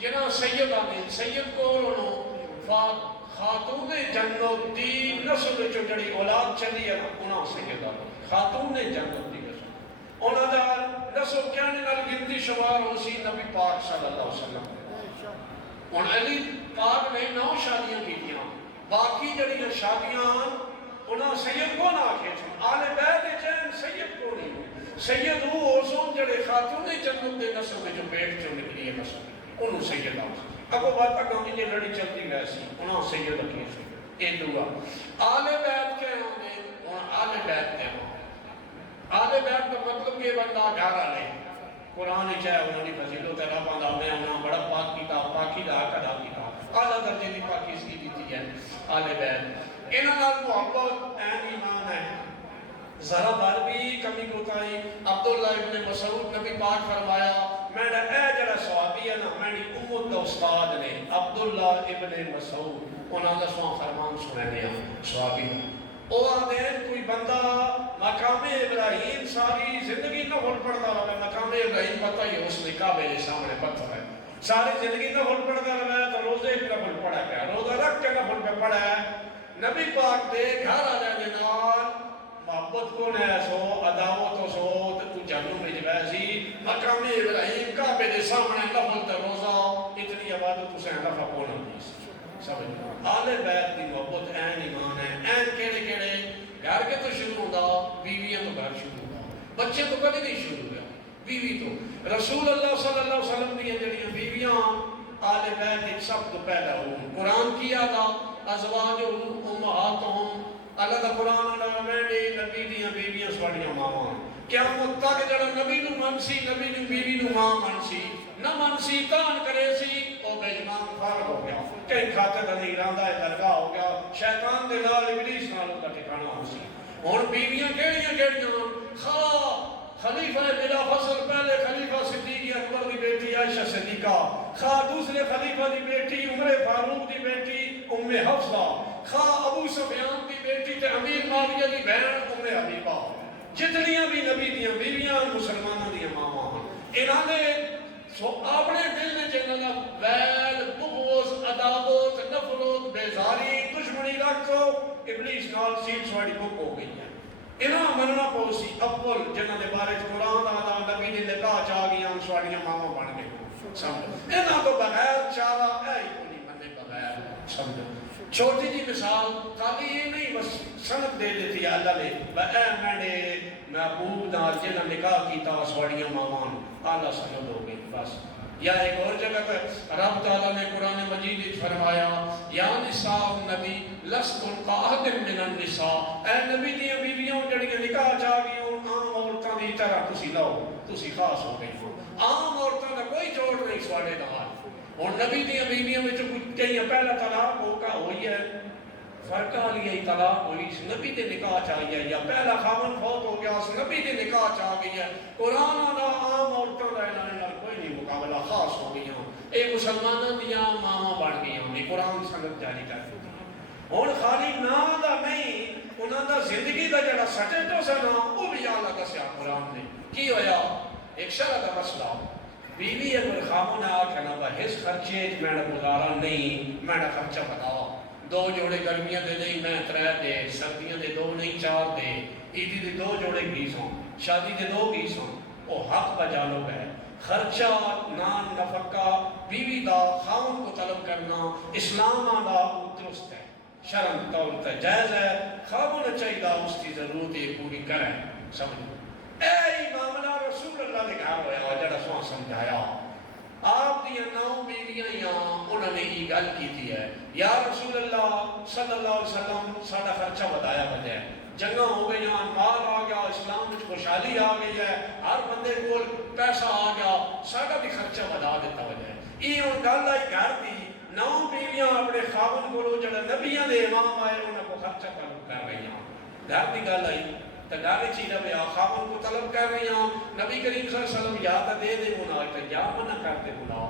جنا سید آنے سید کو خاتون جنت دی نسل چو جڑی اولاد چلی ہے انہاں سید آنے خاتون جنت دی نسل انہاں دا نسل کہنے نال گنتی شمار ہوسی نبی پاک صلی اللہ علیہ وسلم اور علی پاک نے 9 شادیاں کی تھیں باقی جڑی شادیاں انہاں سید کو نہ آکھے چھن آل بیت چین سید کو نہیں سید وہ اوزون جڑے خاتون جنت دے نسل میں جو بیٹ چو نکلی ہے نسل انہوں سید آکھے ابو بات اگامی یہ لڑی چلتی ویسی انہوں سید رکھے سے اے دعا آل بیت کے ہونے آل بیت کے ہونے آل بیت کا مطلب کہ بندہ گھارا لے قرآن چاہے انہوں نے فضیلو تیرا باندھا میں انہوں بڑا پاک کتاب پاکی دا کدا کتاب اعلیٰ درجے دی پاکی اس کی دیتی ہے آل بیت انہوں نے محبت این ایمان ہے ذرا بار بھی کمی کوتائی عبداللہ ابن مسعود نبی پاک فرمایا میں نے اے جڑا صحابی ہے نا میں نے امت دا استاد نے عبداللہ ابن مسعود انہوں نے سوان فرمان سنے دیا صحابی او آدھین کوئی بندہ مقام ابراہیم ساری زندگی نہ بھول پڑتا رہا ہے مقام ابراہیم پتہ ہی اس نے کعبے کے سامنے پتھر ہے ساری زندگی نہ بھول پڑتا رہا ہے تو روزے نہ بھول پڑا گیا روزہ رکھ کے نہ بھول پڑا ہے نبی پاک دے گھر آ جانے نال محبت کو نہ سو عداوت سو تو جہنم میں جویسی مقام ابراہیم کعبے دے سامنے نفل تے روزہ اتنی عبادت اسے نفع کونا نہیں سمجھ آل بیت دی محبت این ایمان ہے این کیڑے کیڑے گھر کے تو شروع ہوتا بیویاں تو گھر شروع ہوتا بچے تو کبھی نہیں شروع ہوا بیوی تو رسول اللہ صلی اللہ علیہ وسلم دی جڑیاں بیویاں آل بیت ایک سب تو پیدا ہوئے قرآن کیا تھا ازواجہم امہاتہم اللہ دا قرآن اللہ میں نبی دیاں بیویاں سواڑیاں ماں قیامت تک جڑا نبی نو منسی نبی نو بیوی نو ماں منسی نہ منسی تان کرے سی او بے ایمان فارغ ہو گیا کہیں کھاتے دا نہیں راندہ ہے درگاہ ہو گیا شیطان دے نال ابلیس نال دا ٹھکانہ ہو سی اور بیویاں کیڑیاں خلیفہ بلا فصل پہلے خلیفہ صدیق اکبر دی بیٹی عائشہ صدیقہ دوسرے خلیفہ دی بیٹی عمر فاروق دی بیٹی ام حفصہ ابو سفیان دی بیٹی تے امیر معاویہ دی بہن ام حبیبہ جتنیاں بھی نبی دیاں بیویاں مسلمانوں دیاں ماما انہاں نے اپنے دل میں جنہاں ویل بغض عداوت نفرت بیزاری دشمنی رکھ تو ابلیس نال سیل سواڑی بک ہو گئی ہے انہاں مننا پوسی اول جنہاں دے بارے قرآن آدھا نبی نے نکاح چاہ گیا سواڑیاں ماما بن گئے سمجھ انہاں تو بغیر چارہ اے ہی کو نہیں منے بغیر سمجھ چھوٹی جی مثال خالی یہ نہیں بس سنت دے دیتی ہے اللہ نے اے میں نے محبوب نال جنہاں نکاح کیتا سواڑیاں مامان اعلیٰ سنت ہو گئی بس یا ایک اور جگہ پر رب تعالیٰ نے قرآن مجید فرمایا یا نساء النبی لستن قاہد من النساء اے نبی دیاں بیویاں جڑیاں نکاح چاہ گئی عام عورتاں دی طرح تسی لاؤ تسی خاص ہو گئی عام عورتاں دا کوئی جوڑ نہیں سواڑے نال اور نبی دیاں بیویاں میں جو کہیں پہلا طلاق ہو کا ہوئی ہے فرق آلی ہے طلاق ہوئی اس نبی دے نکاح چاہیے یا پہلا خامن فوت ہو گیا اس نبی دے نکاح چاہ گئی ہے قرآن آنا عام عورتوں دا انہوں کوئی نہیں مقابلہ خاص ہو گئی ہوں اے مسلمانہ دیا ماما بڑھ گئی ہوں یہ قرآن سنت جاری کر دی اور خالی نا دا نہیں انہوں دا زندگی دا جڑا سٹے تو سنا وہ بھی آلہ دسیا قرآن نے کی ہویا ایک شرح دا مسئلہ بیوی اگر خامن آکھا نا بحث خرچے میں نے گزارا نہیں میں نے خرچہ بتاؤ 2 جوڑے گرمیاں دے نہیں میں 3 دے سردیاں دے 2 نہیں 4 دے عیدی دے 2 جوڑے گیسوں شادی دے 2 گیسوں وہ حق بجا لو ہے خرچہ نان نفقہ بیوی دا خاون کو طلب کرنا اسلام آدھا درست ہے شرم طورت ہے جائز ہے خاون چاہیے دا اس کی ضرورت یہ پوری کریں سمجھو اے معاملہ رسول اللہ نے کہا ہویا جڑا سوان سمجھایا آپ دیا 9 بیویاں یہاں انہوں نے یہ گل کی تھی ہے یا رسول اللہ صلی اللہ علیہ وسلم ساڑھا خرچہ بتایا بجائے جنگاں ہو گئی ہیں مال آ گیا اسلام میں خوشحالی آ گئی ہے ہر بندے کو پیسہ آ گیا ساڑھا بھی خرچہ بتا دیتا بجائے یہ ان گل آئی گھر دی 9 بیویاں اپنے خاون کو جڑا نبیاں دے امام آئے انہوں کو خرچہ کر رہی ہیں گھر دی گل آئی تو گالی چیزیں بھی خامن کو طلب کر رہی ہیں نبی کریم صلی اللہ علیہ وسلم یاد دے دے منا کہ یا منع کرتے بلا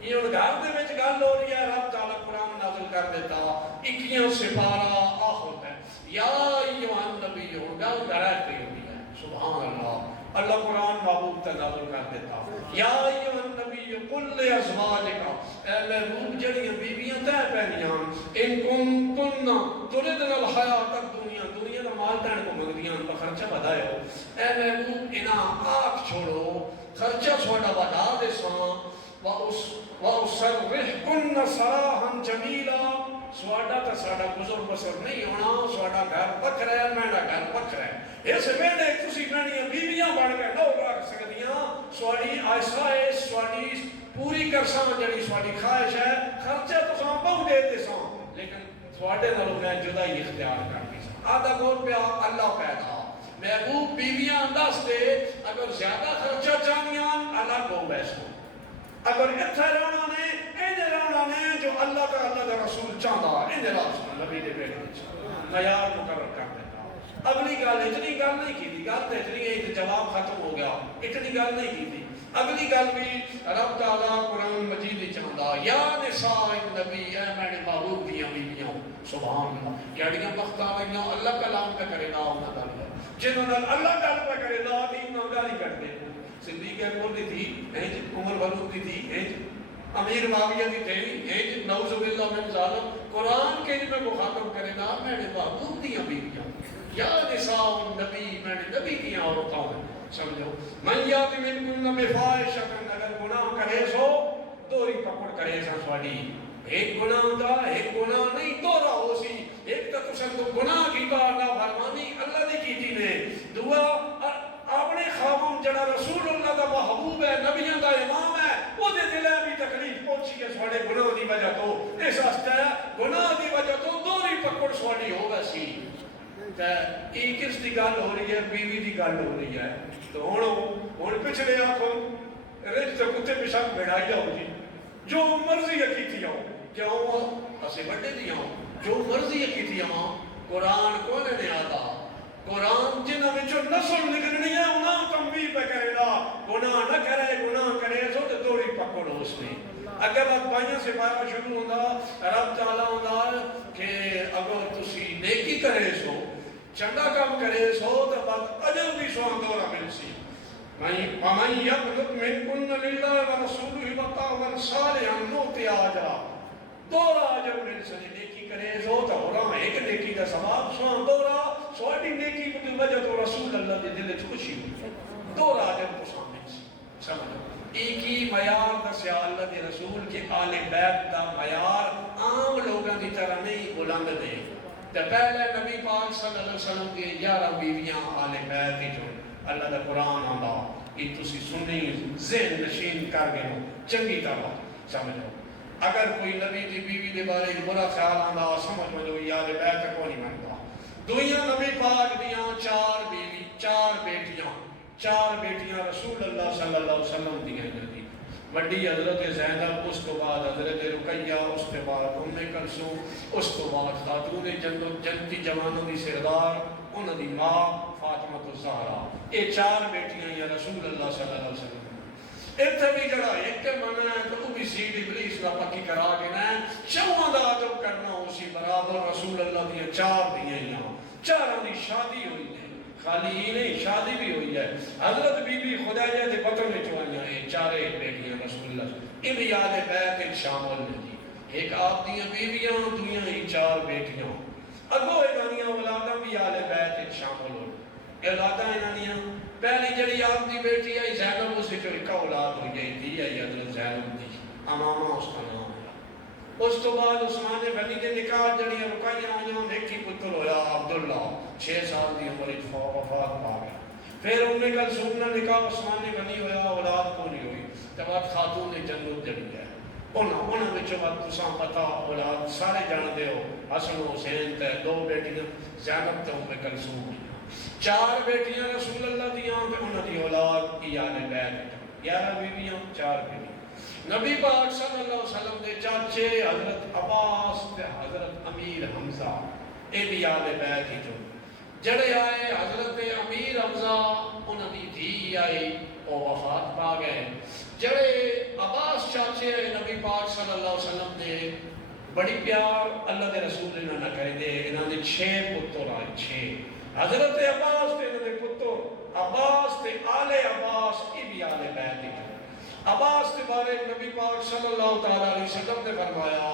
یہ ان گھر دے وچ گل ہو رہی ہے رب تعالیٰ قرآن نازل کر دیتا 21 سپارہ آخر ہے یا ایوہ النبی گل ڈرائٹ پہ ہوئی ہے سبحان اللہ اللہ قرآن محبوب تناظر کر دیتا یا ایوہ النبی قل لازواجکا اے محبوب جڑیاں بیویاں تے پہنیاں ان کنتن تردن الحیات الدنیا دنیا دا مال تین کو مگدیاں ان پر خرچہ بدائے ہو اے محبوب انہاں آنکھ چھوڑو خرچہ چھوڑا بدا دے ساں وَأُسَرِّحْكُنَّ سَرَاحًا جَمِيلًا سواڈا تا ساڈا گزر بسر نہیں ہونا سواڈا گھر پک رہا ہے میرا گھر پک رہا ہے اس ویڑے تسی بینیاں بیویاں بڑھ گئے نو رکھ سکدیاں سواڈی آئسائش سواڈی پوری کرساں جڑی سواڈی خواہش ہے خرچہ تو ساں بہت دیتے ساں لیکن سواڈے نالوں میں جدائی اختیار کرتی ساں آدھا گور پہ اللہ پیدا محبوب بیویاں انداز دے اگر زیادہ خرچہ چاہنیاں الگ ہو بیسو اگر اتھے رونا نے انہیں رونا نے جو اللہ کا اللہ کا رسول چاہتا انہیں رسول نبی دے بیٹے چاہتا معیار مقرر کر دیتا اگلی گل اتنی گل نہیں کی تھی گل تو اتنی ہے جواب ختم ہو گیا اتنی گل نہیں کی تھی اگلی گل بھی رب تعالیٰ قرآن مجید چاہتا یا نساء النبی اے میں نے محبوب دیاں بیویاں سبحان اللہ کیڑیاں بختہ رہیاں اللہ کلام پہ کرے نا انہاں دالیاں جنہوں نے اللہ کلام پہ کرے نا دین نہ گالی کرتے صدیق اکبر دی تھی عمر فاروق دی تھی امیر معاویہ دی تھی نعوذ باللہ من ظالم قرآن کے میں مخاطب کرے نا میں نے محبوب دیاں بیویاں یا نساء النبی میں نے نبی دیاں عورتوں میں سمجھو من یات منکن بفاحشۃ اگر گناہ کرے سو دوری پکڑ کرے سا سواڈی ایک گناہ دا ایک گناہ نہیں دورا ہو سی ایک تو تسن تو گناہ کی بار نہ فرمانی اللہ دی کیتی نے دعا اپنے خوابوں جڑا رسول اللہ دا محبوب ہے نبیوں دا امام ہے وہ دے دلے بھی تکلیف پہنچی ہے سواڈے گناہ دی وجہ تو اس واسطے گناہ دی وجہ تو دوری پکڑ سواڈی ہو ویسی یہ کس دی گل ہو رہی ہے بیوی دی گل ہو رہی ہے تو ہن پچھلے آنکھوں رج تے کتے پیشاب بڑھائی ہو جی جو مرضی کی تھی ہو کیوں اسے بڑے دیا ہو جو مرضی کی تھی ہو قرآن کون نے آتا قرآن جنہ میں جو نسل نکلنی ہے انہاں تنبیہ پہ کرے گا گناہ نہ کرے سو تو دوری پکڑ ہو اس میں اگر آپ بائیاں سے پارا شروع ہوندہ رب تعالیٰ ہوندہ کہ اگر تسی نیکی کرے سو چنگا کام کرے سو تو بعد اجر بھی سو اندورہ مل سی وَمَنْ يَقْنُتْ مِنْكُنَّ لِلَّهِ وَرَسُولُهُ وَطَاعَةً صَالِحًا نُؤْتِهَا أَجْرَهَا دورا اجر مل سنی نیکی کرے سو تو ہو رہا ایک نیکی کا ثواب سو دورا سواڈی نیکی کی وجہ تو رسول اللہ دے دل وچ خوشی ہوئی دورا اجر تو سامنے سمجھو ایک ہی معیار دسیا اللہ کے رسول کے آل بیت دا معیار عام لوگوں کی طرح نہیں بلند دے تو پہلے نبی پاک صلی اللہ علیہ وسلم کے 11 بیویاں آل بیت ہی جو اللہ دا قرآن آندا یہ تسی سنی ذہن نشین کر گئے ہو چنگی طرح سمجھو اگر کوئی نبی دی بیوی دے بارے برا خیال آندا سمجھ لو یا آل بیت کو نہیں منتا دویاں نبی پاک دیاں 4 بیوی 4 بیٹیاں رسول اللہ صلی اللہ علیہ وسلم دیاں جدی وڈی حضرت زینب اس کو بعد حضرت رقیہ اس کے بعد ام کلثوم اس کو بعد خاتون جنتی جوانوں دی سردار انہوں دی ماں فاطمہ الزہرا یہ 4 بیٹیاں یا رسول اللہ صلی اللہ علیہ وسلم اتھے بھی جڑا ایک کے منع ہے تو وہ بھی سیڈ ابلیس کا پکی کرا کے نا چواں دا ادب کرنا ہو سی برابر رسول اللہ دیا 4 دیاں یہاں 4 دی شادی ہوئی ہے خالی ہی نہیں شادی بھی ہوئی ہے حضرت بی بی خدایہ دے بطن میں چوائیاں ہیں 4 بیٹیاں رسول اللہ ان یاد بیت شامل نہیں ایک آپ دیاں بیویاں دویاں ہی 4 بیٹیاں اگو ایدانیاں اولاداں بھی آل بیت شامل ہو اولاداں ایدانیاں پہلی جڑی آپ دی بیٹی ہے زینب اس سے ایک اولاد ہوئی ہے دی ہے حضرت زینب دی امامہ اس کا نام ہے اس تو بعد عثمان غنی کے نکاح جڑی رقیہ آئیاں ایک ہی پتر ہویا عبداللہ 6 سال دی عمر وفات پا گیا پھر ام کلثوم نے نکاح عثمان غنی ہویا اولاد کو نہیں ہوئی تو بعد خاتون جنت جڑی ہے انہوں نے بات تساں پتا اولاد سارے جاندے ہو حسن و حسین تے 2 بیٹیاں زینب تے ام کلثوم 4 بیٹیاں رسول اللہ دیاں تے انہاں دی اولاد کی آل بیت 11 بیویاں 4 بیویاں نبی پاک صلی اللہ علیہ وسلم دے چاچے حضرت عباس تے حضرت امیر حمزہ اے بھی آل بیت ہی جو جڑے آئے حضرت امیر حمزہ انہاں دی دھی آئی او وفات پا گئے جڑے عباس چاچے نبی پاک صلی اللہ علیہ وسلم دے بڑی پیار اللہ دے رسول انہاں نہ کرے دے انہاں دے 6 پتر آئے 6 حضرت عباس تے انہاں دے پتر عباس تے آل عباس یہ بھی آل بیت ہے۔ عباس کے بارے نبی پاک صلی اللہ تعالیٰ علیہ وسلم نے فرمایا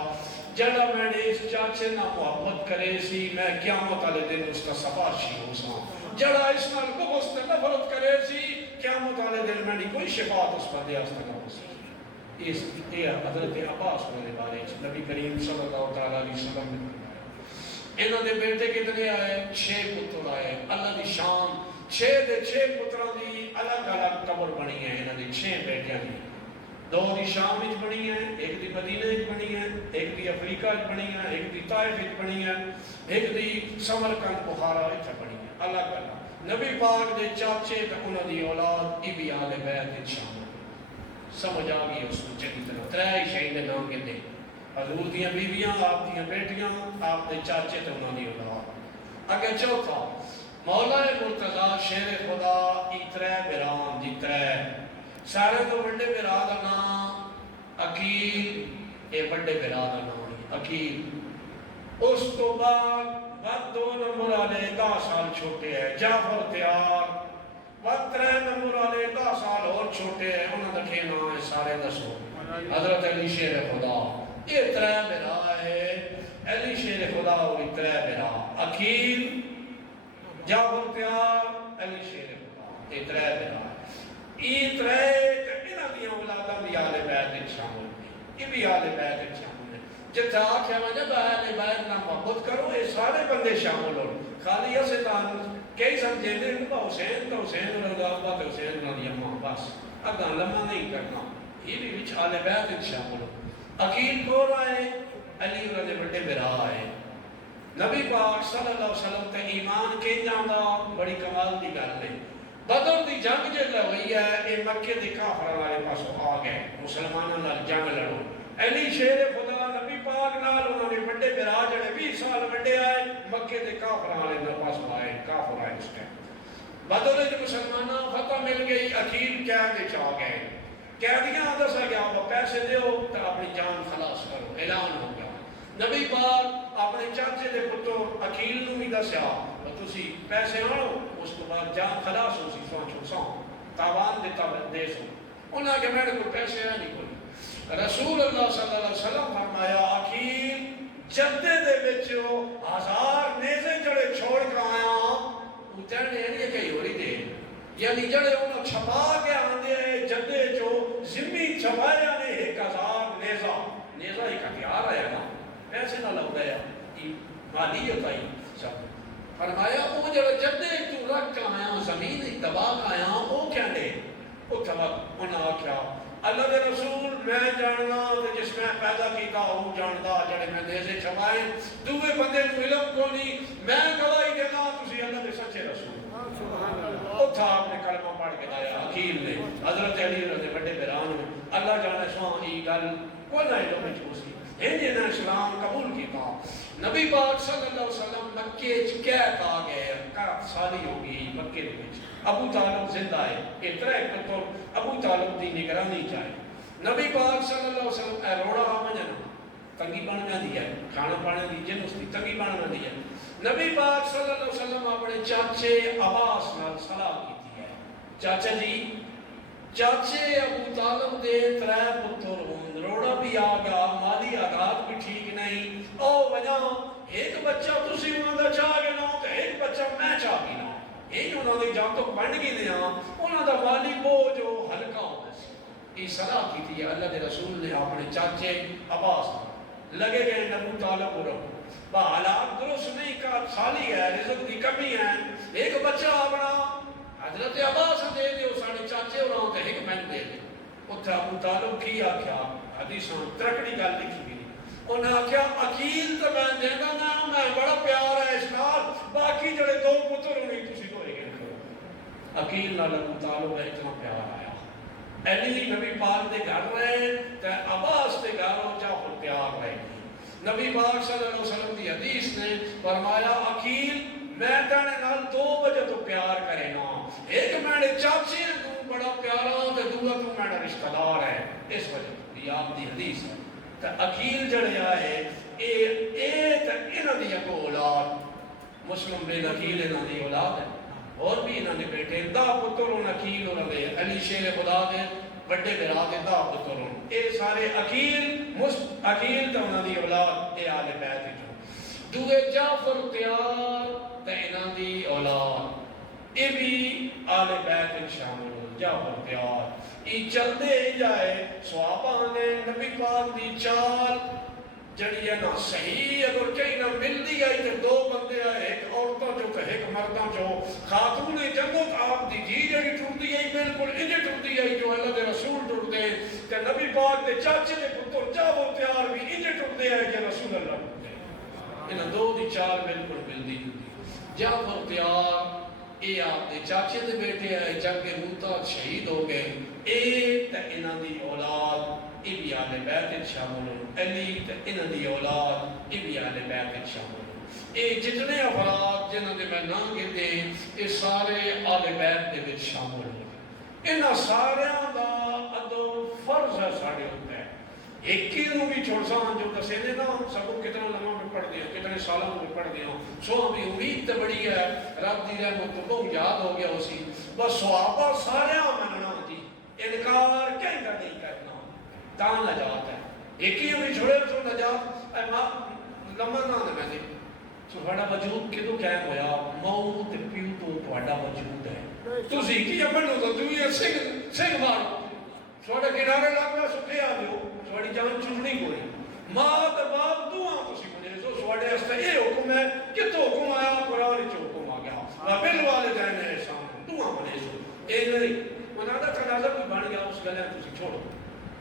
جڑا میں نے اس چاچے نہ محبت کرے سی میں قیامت والے دن اس کا سفارشی ہو سا، جڑا اس نال بغض تے نفرت کرے سی قیامت والے دن میں نہیں کوئی شفاعت اس بندے واسطے نہ ہو سی۔ اس حضرت عباس کے بارے نبی کریم صلی اللہ تعالیٰ علیہ وسلم نے انہوں نے بیٹے کتنے آئے؟ 6 پتر آئے، اللہ دی شان 6 پتروں دی الگ الگ قبر بنی ہے، انہوں نے 6 بیٹیاں دی، 2 دی شام وچ بنی ہے، ایک دی مدینہ وچ بنی ہے، ایک دی افریقہ وچ بنی ہے، ایک دی طائف وچ بنی ہے، ایک دی سمرقند بخارا وچ بنی ہے، الگ الگ۔ نبی پاک دے چاچے تے انہاں دی اولاد یہ بھی آل بیت وچ شامل سمجھ آ گئی اس کو چنگی طرح۔ 3 شہید دے نام کہندے حضور دیاں بیویاں، آپ دیاں بیٹیاں، آپ دے چاچے تے انہاں دی اولاد۔ اگے چوتھا مولا مرتضیٰ شیر خدا ای 3 بران دی 3 سارے تو بڑے برا دا نام عقیل، اے بڑے برا دا نام عقیل۔ اس تو بعد 2 نمبر والے 10 سال چھوٹے ہیں جعفر تیار، بعد 3 نمبر والے 10 سال اور چھوٹے ہیں، انہوں نے کہے نام ہے سارے دسو حضرت علی شیر خدا، یہ 3 برا ہے، علی شیر خدا اور 3 برا عقیل جعفر تیار علی شیر خدا، یہ 3 برا ہے۔ یہ 3 انہاں دی اولاداں بھی آل بیت وچ شامل ہیں، یہ بھی آل بیت وچ شامل ہیں۔ جتھے آکھیا میں جب آل بیت نہ محبت کرو یہ سارے بندے شامل ہو، خالی اسے تان کئی سمجھے دے کہ حسین تو حسین رضی اللہ تے حسین رضی اللہ بس اگاں لمحہ نہیں کرنا، یہ بھی وچ آل بیت وچ شامل ہو۔ عقیل کون آئے؟ علی رضی بڑے برا آئے۔ نبی پاک صلی اللہ علیہ وسلم تے ایمان کے جاندا بڑی کمال دی گل ہے۔ بدر دی جنگ جے ہوئی ہے اے مکے دے کافراں والے پاسوں آ گئے، مسلماناں نال جنگ لڑو۔ علی شیر خدا نبی پاک نال انہوں نے بڑے برا جڑے 20 سال بڑے آئے مکے دے کافراں والے نال پاسوں آئے، کافر آئے اس ٹائم۔ بدر وچ مسلماناں فتح مل گئی، عقیل قید وچ آ گئے، قیدیاں دسا گیا وہ پیسے دیو تے اپنی جان خلاص کرو، اعلان ہو گیا۔ نبی پاک اپنے چاچے دے پتر عقیل نوں بھی دسیا تسی پیسے آنو، اس کو بعد جان خلاص ہو سی سوچو سو تاوان دیتا دے سو۔ انہاں کہ میرے کو پیسے آ نہیں کوئی۔ رسول اللہ صلی اللہ علیہ وسلم فرمایا عقیل جدے دے وچوں 1000 نیزے جڑے چھوڑ کے آیا اتنے نہیں کہ ہوری دے، یعنی جڑے انہاں چھپا کے آندے جدے جو زمین چھپایا نے 1000 نیزہ، نیزہ ایک ہتھیار ہے نا، پیسے نہ لگ گیا مالی ہوتا ہی سب۔ فرمایا وہ جڑا جدے تو رکھ کے آیا زمین دبا آیا وہ کیا دے وہ تھا انہاں آکھیا اللہ دے رسول میں جاننا تے جس میں پیدا کیتا ہوں جاندا جڑے میں نیزے چھپائے دوے بندے نوں علم کو نہیں، میں گواہی دینا تسی اللہ دے سچے رسول سبحان اللہ۔ وہ تھا آپ نے کلمہ پڑھ کے لایا عقیل نے، حضرت علی رضی بڑے بران میں اللہ جانے سو یہ گل کوئی نہ علم وچ ہو سی ہندی نے اسلام قبول کیتا۔ نبی پاک صلی اللہ علیہ وسلم مکے چ قید آ گئے، 1 سالی ہو گئی مکے دے وچ، ابو طالب زندہ ہے، یہ 3 پتر ابو طالب دی نگرانی چاہے۔ نبی پاک صلی اللہ علیہ وسلم اے روڑا آمجنا تنگی بن جاندی ہے، کھانا پانے دی جنس دی تنگی بن جاندی ہے۔ نبی پاک صلی اللہ علیہ وسلم اپنے چاچے عباس نال صلاح کیتی ہے، چاچا جی چاچے ابو طالب دے 3 پتر ہوں، روڑا بھی آ گیا، مالی حالات بھی ٹھیک نہیں، او وجہ ایک بچہ تسی انہوں دا چاہ گے نو تے ایک بچہ میں چاہ گی نو، ایک انہوں نے جان تو بن گئی دیا انہوں دا مالی بوجھ جو ہلکا ہوتا سی۔ یہ صلاح کی تھی اللہ دے رسول نے اپنے چاچے عباس لگے گئے ابو طالب ہو رہا با حالات درست نہیں کا سالی ہے، رزق کی کمی ہے، ایک بچہ اپنا حضرت عباس دے دیو ساڑھے چاچے اور آؤں تے ایک میں دے دے۔ اتھا ابو طالب کی آکھیا حدیثاں ترکڑی گل لکھی بھی انہاں آکھیا عقیل تو میں دینا نا میں بڑا پیار ہے اس نال، باقی جڑے 2 پتر ہوئی تسی دو ایک کرو۔ عقیل نال ابو طالب ہے اتنا پیار آیا۔ علی نبی پاک دے گھر رہے تے عباس دے گھر ہو جعفر پیار رہے گی۔ نبی پاک صلی اللہ علیہ وسلم کی حدیث نے فرمایا عقیل میں تانے نال 2 بجے تو پیار کرے نا، ایک میرے چاچے تو بڑا پیارا تے دوسرا تو میرا رشتہ دار ہے، اس وجہ یہ آپ دی حدیث ہے۔ تے عقیل جڑے آئے اے تے انہاں دی اولاد مسلم بن عقیل انہاں دی اولاد ہے، اور بھی انہوں نے بیٹے 10 پتر ہوں عقیل اور علی شیر خدا دے بڑے برا دے 10 پتر ہوں اے سارے عقیل تو انہوں دی اولاد اے آل بیت جو دوے جعفر تیار تے انہوں دی اولاد اے بھی آل بیت شامل ہو جعفر تیار ای چلتے جائے صحابہ نے نبی پاک دی چال جڑی ہے نا صحیح اگر کہیں نہ مل دی آئی تو 2 بندے آئے ایک عورتوں جو کہ ایک مردوں جو خاتون جنگوں آپ دی جی جڑی ٹوٹ دی آئی بالکل انہیں ٹوٹ دی آئی جو اللہ دے رسول ٹوٹ دے کہ نبی پاک دے چاچے دے پتر جعفر تیار بھی انہیں ٹوٹ دے آئے کہ رسول اللہ ٹوٹ دے انہیں 2 دی چال بالکل مل دی جعفر تیار اے آپ دے چاچے دے بیٹے آئے جنگ موتا شہید ہو گئے اے تا انہاں دی اولاد ای بھی آل بیت شامل ہوں علی تا انہاں دی اولاد ای بھی آل بیت شامل ہوں اے جتنے افراد جنہاں دے میں نام گئے ہیں اے سارے آل بیت دے وچ شامل ہوں انہاں سارے دا ادو فرض ہے ساڑے ہوتا ہے ایک ہی انہوں بھی چھوڑ سان جو دسے نے نا سبوں کتنا لمحہ میں پڑھ دیا کتنے سالوں میں پڑھ دیا سو بھی امید تے بڑی ہے رب دی رحمت تو بہت یاد ہو گیا اسی بس صحابہ سارے مننا دی انکار کہیں کا نہیں کرنا تا نجات ہے ایک ہی ہمیں چھوڑے تو نجات اے ماں لمحہ نہ دے میں نے سو بڑا وجود کدو قائم ہویا موت پیو تو بڑا وجود ہے تو زیکی اپن تو تو یہ سنگ مارو سوڑے کنارے لگا سکھے آ دیو سوڑی جان چننی کوئی ماں تے باپ دعا تسی منے سو سوڑے استے اے حکم ہے کہ تو حکم آیا قرآن چ حکم آ گیا وبال والدین احسان دعا منے سو اے نہیں منادا تنازع کوئی بن گیا اس گلے تسی چھوڑو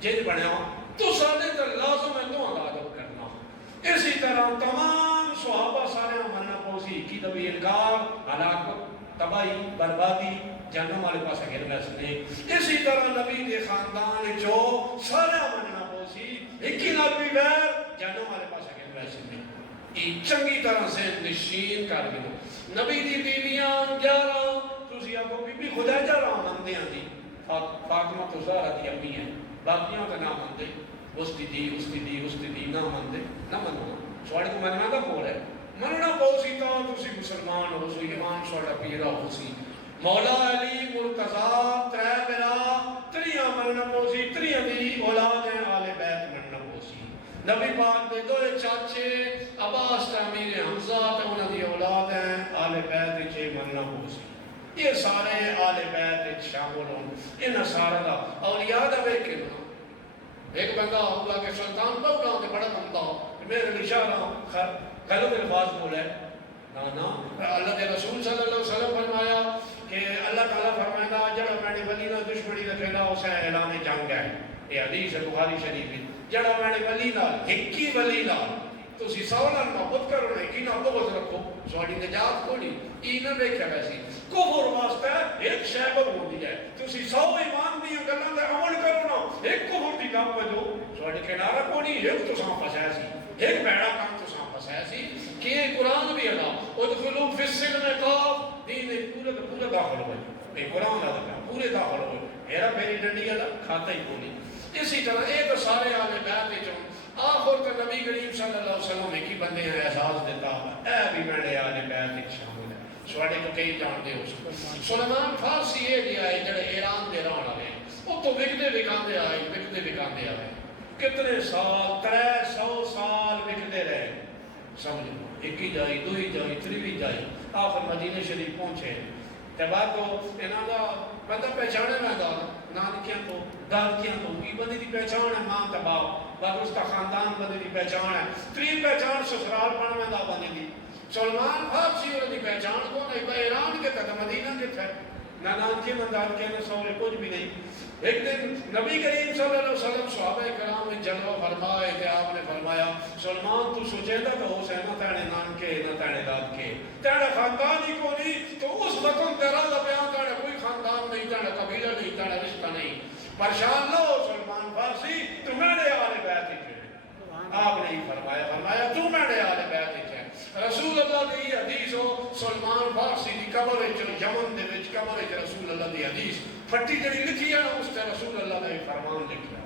جن بنیا تو سارے تے لازم ہے دعا دا ادب کرنا اسی طرح تمام صحابہ سارے مننا پوسی کی دبی انکار ہلاکت تباہی بربادی جہنم والے پاس اگر ویسے اسی طرح نبی دے خاندان جو سارے مننا پوسی ایک ہی نبی غیر جہنم والے پاس اگر ویسے نہیں چنگی طرح سے نشین کر گئے نبی دی بیویاں 11 تسی آپ کو بی خدا جارا مندے ہیں دی فاطمہ تو زہرا دی امی ہیں باقیوں کا نام مندے اس دی نہ مندے نہ مننا سوڑے کو مننا دا کول ہے مننا پوسی تا تسی مسلمان ہو سو ایمان سوڑا پیرا ہو سی مولا علی مرتضی ترے برا تریاں مننا پوسی تریاں دی اولاد ہیں آل بیت مننا پوسی نبی پاک دے 2 چاچے عباس تعمیر حمزہ تے انہاں دی اولاد ہیں آل بیت چے مننا پوسی یہ سارے آل بیت شامل ہوں انہاں سارا دا اولیاء دا بیک ایک بندہ اللہ کے سلطان بہت تے بڑا بندہ میرے اشارہ غلط الفاظ بولے نا اللہ کے رسول صلی اللہ علیہ وسلم فرمایا کہ اللہ تعالیٰ فرمائے جڑا میں نے ولی نہ دشمنی رکھے گا اسے اعلان جنگ ہے یہ حدیث ہے بخاری شریف میں جڑا میں نے ولی نال ہکی ولی نال تو سی سوال محبت کرو نہیں کی نہ بغض رکھو سواڑی نجات کو نہیں ای نہ دیکھا ویسی کفر واسطہ ایک شہبت ہوتی ہے تو سی 100 ایمان دی گلاں تے عمل کرو نا ایک کفر دی گل وجو سواڑی کنارہ کو نہیں ایک تو سان پھسایا سی ایک بیڑا کام تو سان پھسایا سی کہ قرآن بھی اللہ ادخلوا فی السلم کاف دین پورا داخل ہوئے یہ قرآن اللہ پورے داخل ہوئے میرا میری ڈنڈی اللہ کھاتا ہی کو نہیں اسی طرح ایک سارے آل بیت جو آخر کا نبی کریم صلی اللہ علیہ وسلم ایک ہی بندے ہیں احساس دیتا اے بھی میں نے آل بیت ایک شامل ہے سواڑے کو کئی جان دے اس کو سلیمان فارسی یہ دیا ہے جڑے ایران دے رہن والے وہ تو وکدے وکاندے آئے کتنے سال 300 سال وکدے رہے سمجھو ایک ہی جائی 2 ہی جائی 3 ہی جائی آخر مدینہ شریف پہنچے تے بعد تو انہاں دا بندہ پہچانے میں دا نانکیاں تو دادکیاں تو کی بندی دی پہچان ہے ماں تے باپ بعد اس کا خاندان بندی دی پہچان ہے 3 پہچان سسرال پڑھ میں دا بندی دی سلمان فارسی اور دی پہچان کو نہیں ایران کے تک مدینہ کے تھے نہ نانکیاں نہ دادکیاں نہ سورے کچھ بھی نہیں ایک دن نبی کریم صلی اللہ علیہ وسلم صحابہ کرام میں جلوہ فرمائے کہ آپ نے فرمایا سلمان تو سوچے تھا کہ اس ہے نہ تیرے نانکے نہ تیرے دادکے تیرے خاندان ہی کو نہیں تو اس وقت تیرا بیان تیرے کوئی خاندان نہیں تیرے قبیلہ نہیں تیرے رشتہ نہیں پریشان نہ ہو سلمان فارسی تو میں نے آل بیت ہے آپ نے فرمایا تو میں نے آل بیت ہے رسول اللہ دی حدیث ہو سلمان فارسی دی قبر ہے یمن دے وچ قبر ہے رسول اللہ دی حدیث پھٹی جڑی لکھی ہے اس تے رسول اللہ نے فرمان لکھیا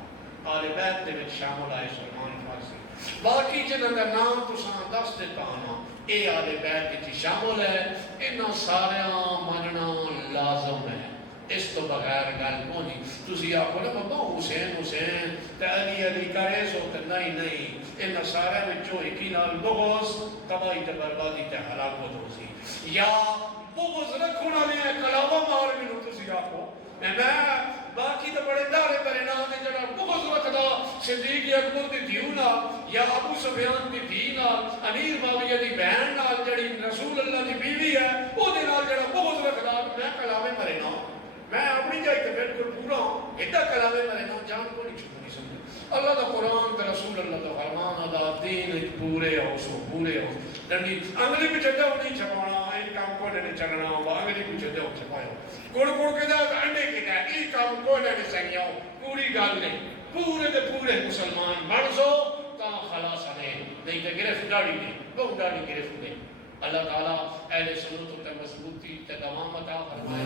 آل بیت دے وچ شامل آئے سلمان فارسی باقی جنہاں دا نام تساں دس دیتا نا اے آل بیت وچ شامل ہے انہاں ساریاں مننا لازم ہے اس تو بغیر گل کونی تسی آکھو نا بابا حسین حسین تے علی علی کرے سو تے نہیں انہاں سارے وچوں ایک ہی نال بغض تباہی تے بربادی تے ہلاکت ہو سی یا بغض رکھن والے کلاوہ مار مینوں تسی آکھو میں باقی تو بڑے دارے بڑے نام دے جڑا بغض رکھدا صدیق اکبر دی دھیو نال یا ابو سفیان دی دھی نال امیر معاویہ دی بہن نال جڑی رسول اللہ دی بیوی ہے او دے نال جڑا بغض رکھدا میں کلاوے مرے نا میں اپنی جائی تے بالکل پورا ہوں ایڈا کلاوے مرے نا جان کو نہیں چھپنی سمجھ اللہ دا قرآن تے رسول اللہ دا فرمان ادا دین وچ پورے ہو سو پورے ہو ڈنڈی انگلی پہ چڑھا نہیں چھپانا ایک کام کو نہیں چلنا انگلی پہ چڑھا چھپایا گڑ کے دا انڈے کے دا ایک کام کو نہیں سنیا پوری گل نہیں پورے دے پورے مسلمان بن سو تا خلاص نہیں تے گرفت ڈاڑی نہیں بہت ڈاڑی گرفت نہیں اللہ تعالیٰ اہل سنت تے مضبوطی تے دوام عطا فرمائے